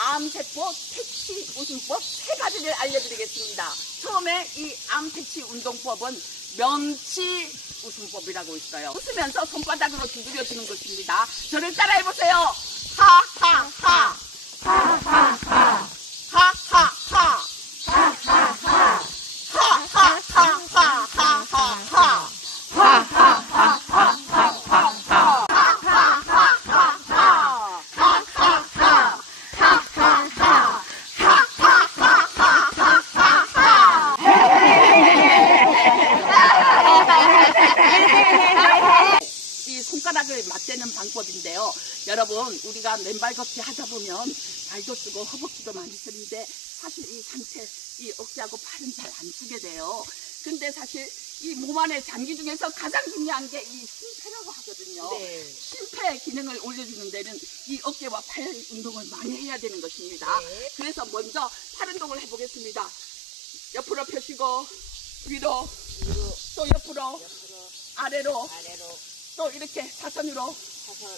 암세포 퇴치 우진법 세 가지를 알려드리겠습니다. 처음에 이 암퇴치 운동법은 명치 웃음법이라고 있어요. 웃으면서 손바닥으로 두드려주는 것입니다. 저를 따라해보세요. 손가락을 맞대는 방법인데요. 여러분 우리가 맨발 걷기 하다 보면 발도 쓰고 허벅지도 많이 쓰는데 사실 이 상체 이 어깨하고 팔은 잘 안 쓰게 돼요. 근데 사실 이 몸 안에 장기 중에서 가장 중요한 게 이 심폐라고 하거든요. 네. 심폐 기능을 올려주는 데는 이 어깨와 팔 운동을 많이 해야 되는 것입니다. 네. 그래서 먼저 팔 운동을 해보겠습니다. 옆으로 펴시고 위로, 위로. 또 옆으로, 옆으로. 아래로, 아래로. 또 이렇게 사선으로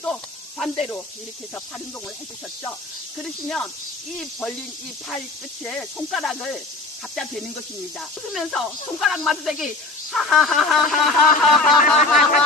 또 반대로 이렇게 해서 팔 운동을 해주셨죠. 그러시면 이 벌린 이 팔 끝에 손가락을 갖다 대는 것입니다. 웃으면서 손가락 마주대기 하하하하하하하하